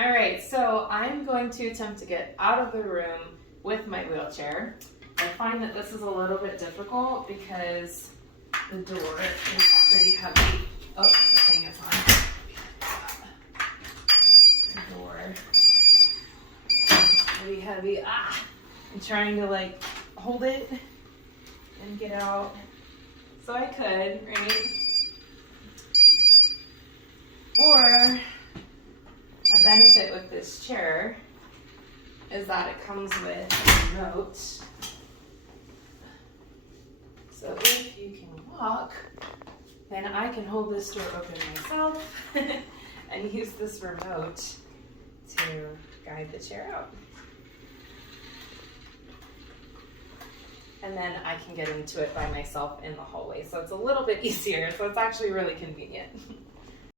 All right, so I'm going to attempt to get out of the room with my wheelchair. I find that this is a little bit difficult because the door is pretty heavy. Oh, the thing is on. The door is pretty heavy. I'm trying to like hold it and get out. So I could, right? Or a benefit with this chair is that it comes with a remote. So if you can walk, then I can hold this door open myself and use this remote to guide the chair out. And then I can get into it by myself in the hallway. So it's a little bit easier. So it's actually really convenient.